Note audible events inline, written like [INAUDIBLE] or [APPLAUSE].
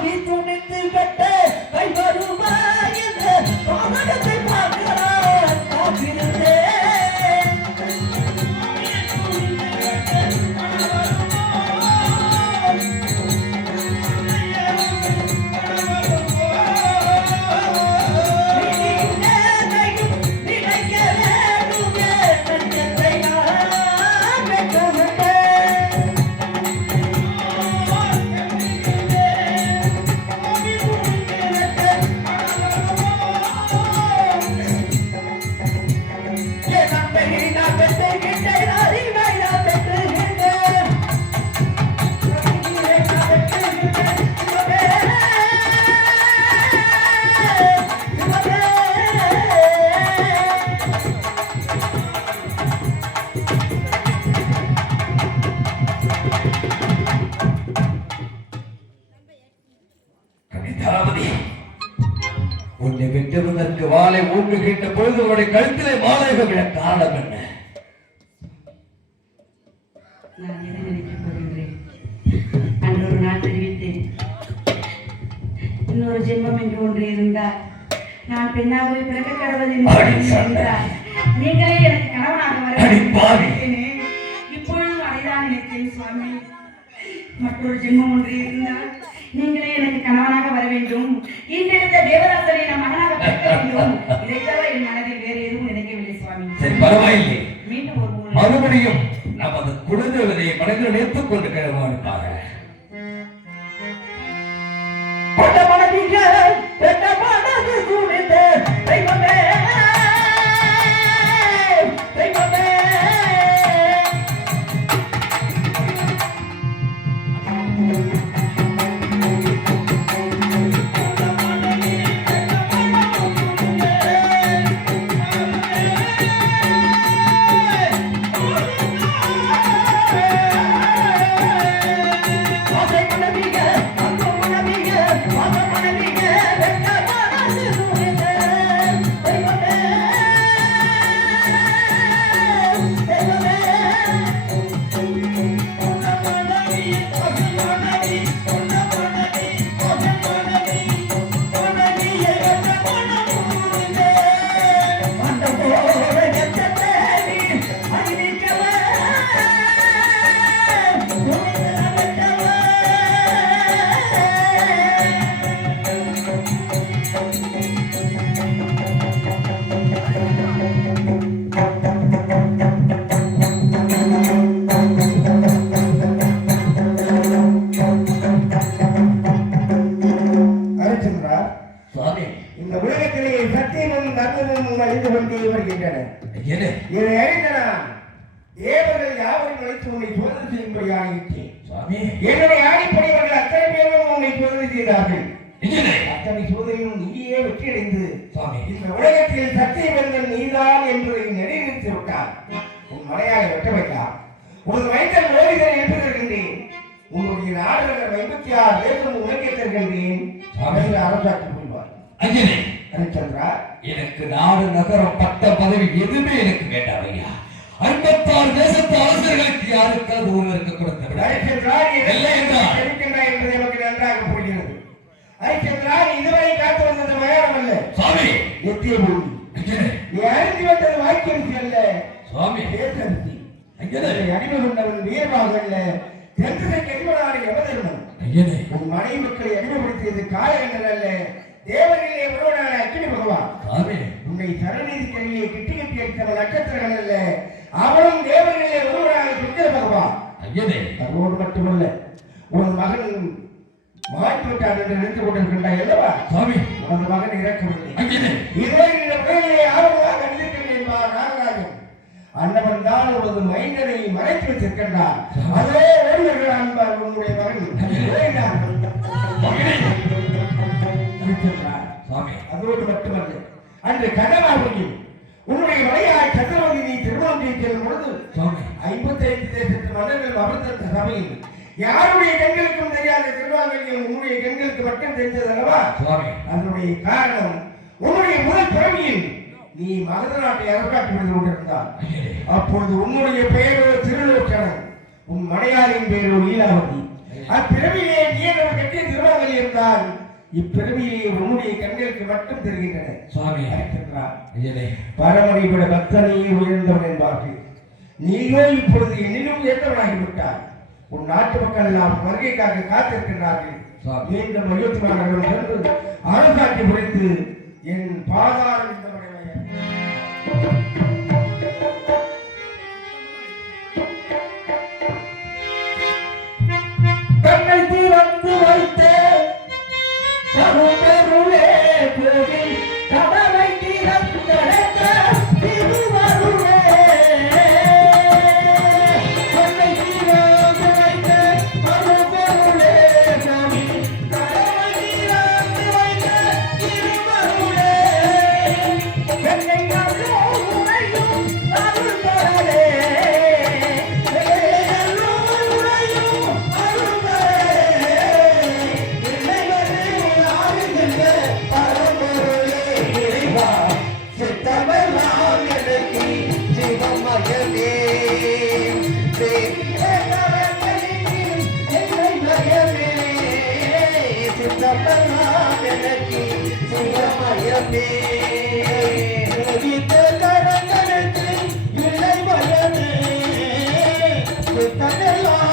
abiertamente வாளை ஊக்குகின்ற பொழுது உன்னுடைய கழுத்திலே மாலைக விட காரணம் என்ன? நான் எதை நினைக்கப் போகின்றேன்? அன்று ஒரு நாள் தெரிவித்தேன். இன்னொரு ஜென்மம் என்று ஒன்று இருந்தால் நான் பெண்ணாகவே பிறக்க கடவுள். என்றார் நீங்களே எனக்கு கணவனாக வர. இப்பொழுதும் அதைதான் நினைத்தேன் சுவாமி. மற்றொரு ஜென்மம் ஒன்று இருந்தால் நீங்களே எனக்கு வேண்டும். இன்றெடுத்த தேவதாசனை நான் மகனாக பிறக்க [LAUGHS] வேண்டும். இதை தவிர என் மனதில் வேறு எதுவும் நினைக்கவில்லை சுவாமி. சரி பரவாயில்லை. மீண்டும் ஒரு முறை மறுபடியும் நமது குழந்தைகளை மனதில் நினைத்துக் கொண்டு தேவர்கள் யாவரும் அழைத்து உன்னை சோதனை செய்யும்படியாகிட்டேன் சுவாமி. என்னுடைய ஆடிப்படைவர்கள் அத்தனை பேரும் உன்னை சோதனை செய்தார்கள். அத்தனை சோதனையும் நீயே வெற்றியடைந்து இந்த உலகத்தில் சத்தியவந்தன் நீதான் என்பதை நிலைநிறுத்தி விட்டார். உன் மலையாளை வெட்ட வைத்தார். உன் மைந்தன் ஓவிதரை எழுப்பி தருகின்றேன் உன்னுடைய நாடகர் ஐம்பத்தி ஆறு தேசம் உலகை தருகின்றேன் என்று அரசாட்சி புரிவார். அஞ்சனே ஹரிச்சந்திரா எனக்கு நாடு நகரம் பட்ட பதவி எதுவுமே எனக்கு வேண்டாம் ஐயா. ஐம்பத்தாறு தேசத்து அரசர்களுக்கு யாருக்காவது ஊழல் இருக்க கொடுத்த விட இல்லை என்றால். என்பது நமக்கு நன்றாக புரிகிறது ஹரிச்சந்திரா நீ இதுவரை காத்து வந்தது மயானம் அல்ல. சுவாமி. நித்திய பூமி. அறிந்து வந்தது வாய்க்கரிசி அல்ல. சுவாமி. பேசரிசி அடிமை கொண்டவன் வீரமாக அல்ல. எதிரான யமதர்மன். ஐயனே உன் மனைவி மக்களை அடிமைப்படுத்தியது காயங்கள் அல்ல. தேவனிலே ஒருவனான அக்கினி பகவான். உன்னை சரணீதி கல்வியை கிட்டி கட்டி அடித்தவன் நட்சத்திரங்கள் அல்ல. அவனும் தேவனிலே ஒருவனான சுக்கிர பகவான். அதோடு மட்டுமல்ல உன் மகன் மாற்றி விட்டான் என்று நினைத்துக் கொண்டிருக்கின்றாய் அல்லவா? சுவாமி. உனது மகன் இறக்கவில்லை. இதோ ஆர்வமாக அறிந்திருக்கின்றேன் என்பார் நாகராஜன். அன்னவன் தான் உனது மைந்தனை மறைத்து வைத்திருக்கின்றான் அதே ஓடிவர்கள் அன்பார் உன்னுடைய மகன். அதோடு மட்டுமல்ல அன்று கண்ணமாவையில் உன்னுடைய மலையாய் சக்கரவர்த்தி நீ திருமணம் செல்லும் பொழுது ஐம்பத்தி ஐந்து தேசத்து மன்னர்கள் அமர்ந்த சபையில் யாருடைய கண்களுக்கும் தெரியாத திருவாங்கல்யம் உன்னுடைய கண்களுக்கு மட்டும் தெரிந்தது அல்லவா சுவாமி. அதனுடைய காரணம் உன்னுடைய முதல் பிறவியில் நீ மகத நாட்டை அரசாட்சி புரிந்து கொண்டிருந்தார் ஐயனே அப்பொழுது உன்னுடைய பெயரோ திருலோச்சனம் உன் மனையாரின் பெயரோ லீலாவதி அப்பிறவிலே நீ நம்ம கட்டிய திருவாங்கல் இருந்தால் இப்பிறவிலே உன்னுடைய கண்களுக்கு மட்டும் தெரிகின்றன. சுவாமி. இருக்கின்றார். ஐயனே பரமனை விட பக்தனையே உயர்ந்தவன் என்பார்கள். நீயோ இப்பொழுது என்னிலும் உயர்ந்தவனாகிவிட்டாய். உன் நாட்டு மக்கள் எல்லாம் வருகைக்காக காத்திருக்கின்றார்கள். மீண்டும் அயோத்தி மாநகரம் சென்று அரசாட்சி புரிந்து என் பாதாரம் தன்னை